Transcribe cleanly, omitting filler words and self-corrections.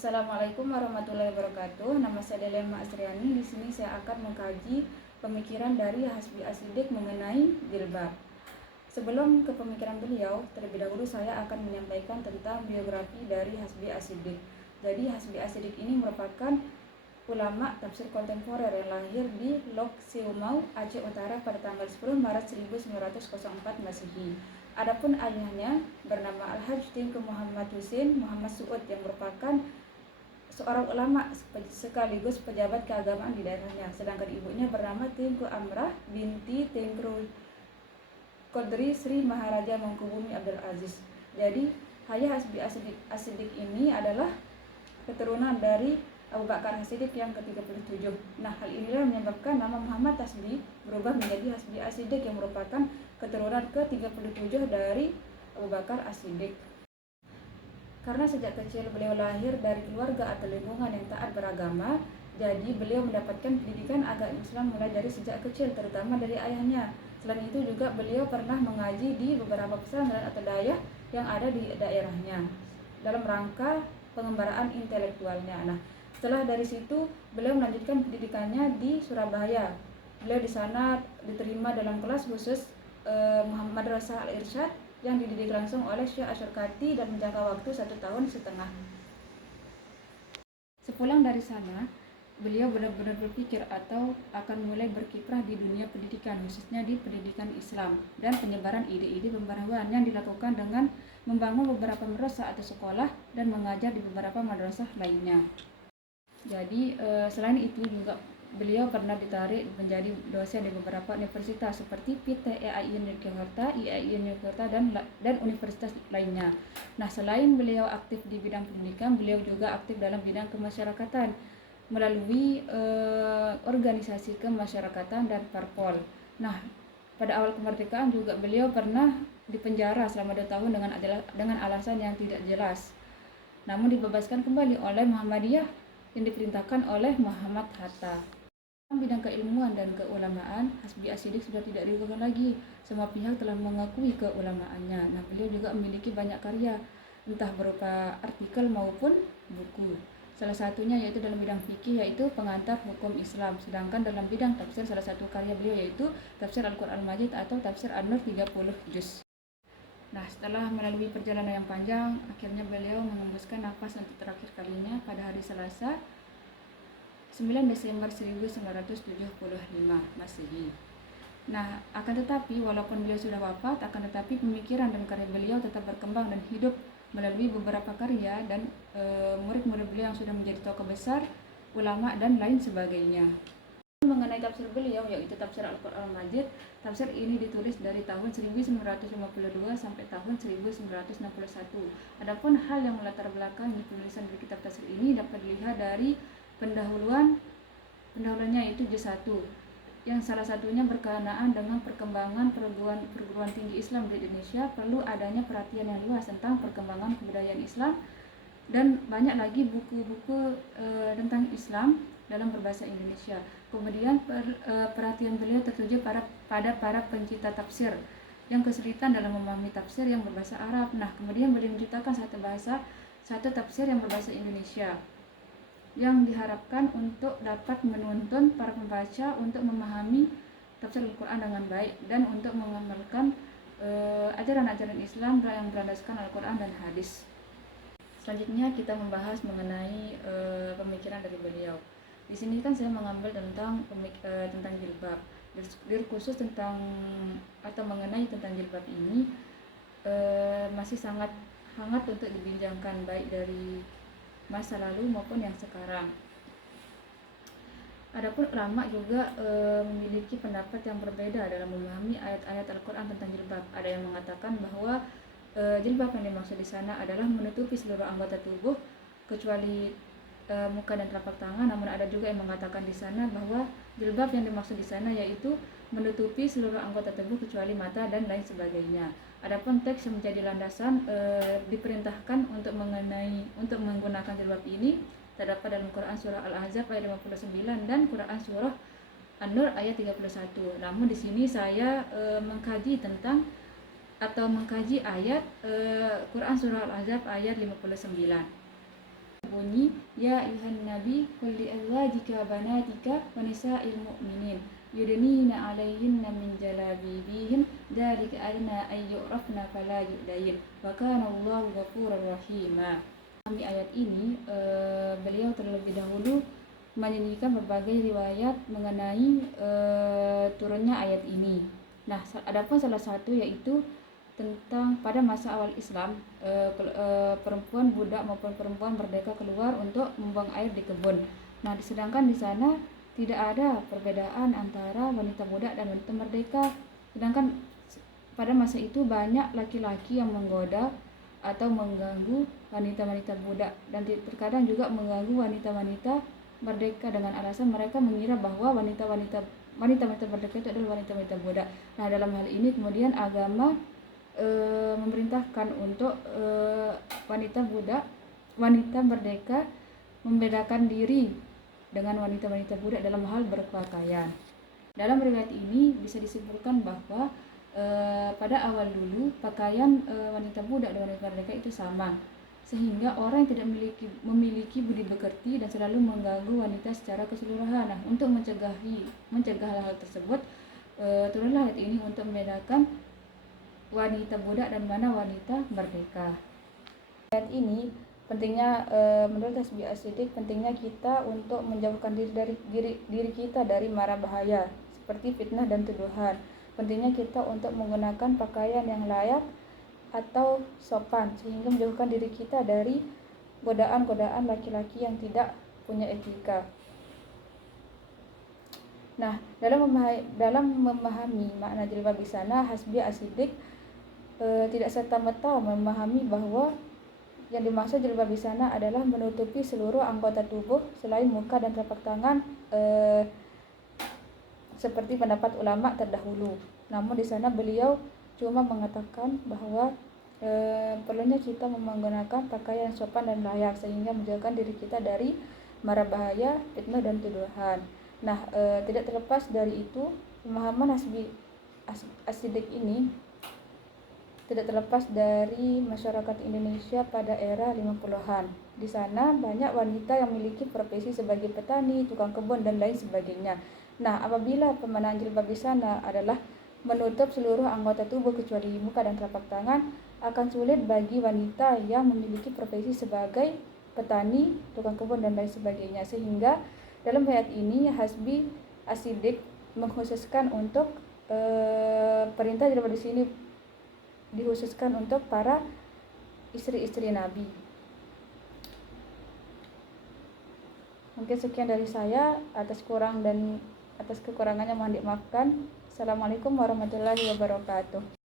Assalamualaikum warahmatullahi wabarakatuh. Nama saya Delema Asriani. Di sini saya akan mengkaji pemikiran dari Hasbi Ashidik mengenai jilbab. Sebelum ke pemikiran beliau, terlebih dahulu saya akan menyampaikan tentang biografi dari Hasbi Ashidik. Jadi Hasbi Ashidik ini merupakan ulama tafsir kontemporer yang lahir di Lok Siumau, Aceh Utara pada tanggal 10 Maret 1904 Masehi. Adapun ayahnya bernama Al-Hajj Tengku Muhammad Husin Muhammad Suud yang merupakan seorang ulama sekaligus pejabat keagamaan di daerahnya. Sedangkan ibunya bernama Tengku Amrah binti Tengku Qadri Sri Maharaja Mangkubumi Abdul Aziz. Jadi Hayah Hasbi Ashidik ini adalah keturunan dari Abu Bakar Ashidik yang ke-37. Nah, hal inilah menyebabkan nama Muhammad Hasbi berubah menjadi Hasbi Ashidik yang merupakan keturunan ke-37 dari Abu Bakar Ashidik. Karena sejak kecil beliau lahir dari keluarga atau lingkungan yang taat beragama, jadi beliau mendapatkan pendidikan agama Islam mulai dari sejak kecil, terutama dari ayahnya. Selain itu juga beliau pernah mengaji di beberapa pesantren atau dayah yang ada di daerahnya dalam rangka pengembaraan intelektualnya. Nah, setelah dari situ beliau melanjutkan pendidikannya di Surabaya. Beliau di sana diterima dalam kelas khusus Muhammad Madrasah Al-Irsyad yang dididik langsung oleh Syekh Asyurkati dan menjangka waktu 1,5 tahun. Sepulang dari sana, beliau benar-benar berpikir atau akan mulai berkiprah di dunia pendidikan, khususnya di pendidikan Islam dan penyebaran ide-ide pembaharuan yang dilakukan dengan membangun beberapa madrasah atau sekolah dan mengajar di beberapa madrasah lainnya. Jadi selain itu juga beliau pernah ditarik menjadi dosen di beberapa universitas seperti PTEIN Yogyakarta, IAIN Yogyakarta dan universitas lainnya. Nah, selain beliau aktif di bidang pendidikan, beliau juga aktif dalam bidang kemasyarakatan melalui organisasi kemasyarakatan dan parpol. Nah, pada awal kemerdekaan juga beliau pernah dipenjara selama 2 tahun dengan alasan yang tidak jelas. Namun dibebaskan kembali oleh Muhammadiyah yang diperintahkan oleh Muhammad Hatta. Dalam bidang keilmuan dan keulamaan, Hasbi Ashidik sudah tidak diragukan lagi. Semua pihak telah mengakui keulamaannya. Nah, beliau juga memiliki banyak karya, entah berupa artikel maupun buku. Salah satunya yaitu dalam bidang fikih, yaitu pengantar hukum Islam. Sedangkan dalam bidang tafsir, salah satu karya beliau yaitu tafsir Al-Quran Majid atau tafsir An-Nur 30 juz. Nah, setelah melalui perjalanan yang panjang, akhirnya beliau mengembuskan nafas untuk terakhir kalinya pada hari Selasa 9 Desember 1975 Masehi. Nah, akan tetapi walaupun beliau sudah wafat, akan tetapi pemikiran dan karya beliau tetap berkembang dan hidup melalui beberapa karya dan murid-murid beliau yang sudah menjadi tokoh besar, ulama dan lain sebagainya. Mengenai tafsir beliau yaitu tafsir Al-Quran Majid, tafsir ini ditulis dari tahun 1952 sampai tahun 1961. Adapun hal yang melatar belakangi penulisan dari kitab tafsir ini dapat dilihat dari pendahuluannya yaitu juz 1, yang salah satunya berkenaan dengan perkembangan perguruan tinggi Islam di Indonesia. Perlu adanya perhatian yang luas tentang perkembangan kebudayaan Islam dan banyak lagi buku-buku tentang Islam dalam berbahasa Indonesia. Kemudian perhatian beliau tertuju pada para pencipta tafsir yang kesulitan dalam memahami tafsir yang berbahasa Arab. Nah, kemudian beliau menciptakan satu tafsir yang berbahasa Indonesia yang diharapkan untuk dapat menuntun para pembaca untuk memahami tafsir Al-Quran dengan baik dan untuk mengamalkan ajaran-ajaran Islam yang berlandaskan Al-Quran dan hadis. Selanjutnya kita membahas mengenai pemikiran dari beliau. Di sini kan saya mengambil tentang jilbab. Khusus tentang atau mengenai tentang jilbab ini masih sangat hangat untuk dibincangkan baik dari masa lalu maupun yang sekarang. Adapun ulama juga memiliki pendapat yang berbeda dalam memahami ayat-ayat Al-Quran tentang jilbab. Ada yang mengatakan bahwa jilbab yang dimaksud di sana adalah menutupi seluruh anggota tubuh kecuali muka dan telapak tangan. Namun ada juga yang mengatakan di sana bahwa jilbab yang dimaksud di sana yaitu menutupi seluruh anggota tubuh kecuali mata dan lain sebagainya. Adapun teks yang menjadi landasan diperintahkan untuk menggunakan jilbab ini terdapat dalam Quran surah Al-Ahzab ayat 59 dan Quran surah An-Nur ayat 31. Namun di sini saya mengkaji ayat Quran surah Al-Ahzab ayat 59. bunyi, ya ayuhan nabi qul li azwajika banatika wa nisa'il mu'minin yudnina 'alaihinna min jalabibihin dzalika adna ay yu'rafna fala yu'dayin wa kana Allahu ghafurur rahima. Kami ayat ini beliau terlebih dahulu menyanyikan berbagai riwayat mengenai turunnya ayat ini. Nah, adapun salah satu yaitu tentang pada masa awal Islam, perempuan budak maupun perempuan merdeka keluar untuk membuang air di kebun. Nah, sedangkan di sana tidak ada perbedaan antara wanita budak dan wanita merdeka. Sedangkan pada masa itu banyak laki-laki yang menggoda atau mengganggu wanita-wanita budak dan terkadang juga mengganggu wanita-wanita merdeka dengan alasan mereka mengira bahwa wanita-wanita merdeka itu adalah wanita-wanita budak. Nah, dalam hal ini kemudian agama memerintahkan untuk wanita merdeka membedakan diri dengan wanita-wanita budak dalam hal berpakaian. Dalam riwayat ini bisa disimpulkan bahwa pada awal dulu pakaian wanita budak dan wanita merdeka itu sama, sehingga orang yang tidak memiliki budi pekerti dan selalu mengganggu wanita secara keseluruhan. Nah, untuk mencegah hal tersebut, turunlah ayat ini untuk membedakan wanita budak dan mana wanita merdeka. Ayat ini pentingnya menurut Hasbi As-Siddiq, pentingnya kita untuk menjauhkan diri kita dari mara bahaya seperti fitnah dan tuduhan. Pentingnya kita untuk menggunakan pakaian yang layak atau sopan sehingga menjauhkan diri kita dari godaan-godaan laki-laki yang tidak punya etika. Nah, dalam memahami makna jilbab di sana, Hasbi As-Siddiq tidak serta-merta memahami bahwa yang dimaksud jilbab di sana adalah menutupi seluruh anggota tubuh selain muka dan telapak tangan, seperti pendapat ulama terdahulu. Namun di sana beliau cuma mengatakan bahwa perlunya kita menggunakan pakaian yang sopan dan layak sehingga menjauhkan diri kita dari mara bahaya, fitnah dan tuduhan. Nah, tidak terlepas dari itu, pemahaman Hasbi As-Siddiq ini tidak terlepas dari masyarakat Indonesia pada era 50-an. Di sana banyak wanita yang memiliki profesi sebagai petani, tukang kebun dan lain sebagainya. Nah, apabila pemaknaan jilbab di sana adalah menutup seluruh anggota tubuh kecuali muka dan telapak tangan, akan sulit bagi wanita yang memiliki profesi sebagai petani, tukang kebun dan lain sebagainya. Sehingga dalam ayat ini Hasbi As-Siddiq mengkhususkan untuk perintah jilbab di sini dikhususkan untuk para istri-istri Nabi. Mungkin sekian dari saya, atas kekurangannya mohon dimaafkan. Assalamualaikum warahmatullahi wabarakatuh.